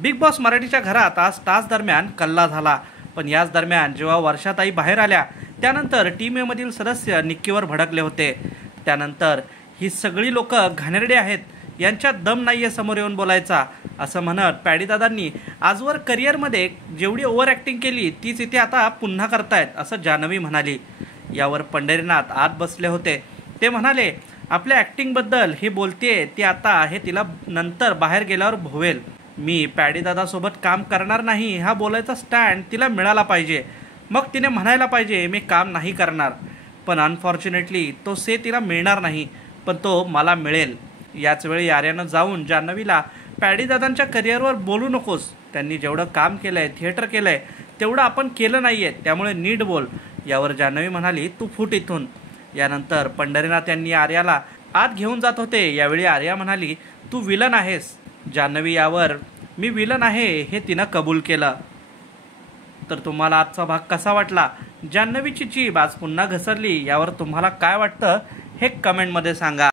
Big boss मराठीच्या घरात आज टास्क दरम्यान कल्ला झाला, पण याच दरम्यान जेव्हा वर्षाताई बाहेर आल्या त्यानंतर टीम ए मधील सदस्य निक्कीवर भडकले होते। त्यानंतर ही सगळी लोक घाणेरडे आहेत, यांच्यात दम नाहीये समोर येऊन बोलायचा, असं म्हणत पॅडीदादांनी आजवर करिअरमध्ये जेवढी ओव्हर ॲक्टिंग केली तीच इथे आता पुन्हा करतायत, असं जान्हवी म्हणाली। यावर पंढरीनाथ आत बसले होते। ते म्हणाले, आपल्या ॲक्टिंगबद्दल ही बोलतेय ती आता हे तिला नंतर बाहेर गेल्यावर भोवेल। मी पॅडीदादासोबत काम करणार नाही हा बोलायचा स्टँड तिला मिळाला पाहिजे, मग तिने म्हणायला पाहिजे मी काम नाही करणार, पण अनफॉर्च्युनेटली तो से तिला मिळणार नाही, पण तो मला मिळेल। याचवेळी आर्यानं जाऊन जान्हवीला पॅडीदादांच्या करिअरवर बोलू नकोस, त्यांनी जेवढं काम केलंय, थिएटर केलंय तेवढं आपण केलं नाहीये, त्यामुळे नीट बोल। यावर जान्हवी म्हणाली, तू फुट इथून। यानंतर पंढरीनाथ यांनी आर्याला आत घेऊन जात होते। यावेळी आर्या म्हणाली, तू विलन आहेस। जान्हवी यावर मी विलन आहे हे तिनं कबूल केलं। तर तुम्हाला आजचा भाग कसा वाटला? जान्हवीची जीभ आज पुन्हा घसरली, यावर तुम्हाला काय वाटतं हे कमेंटमध्ये सांगा।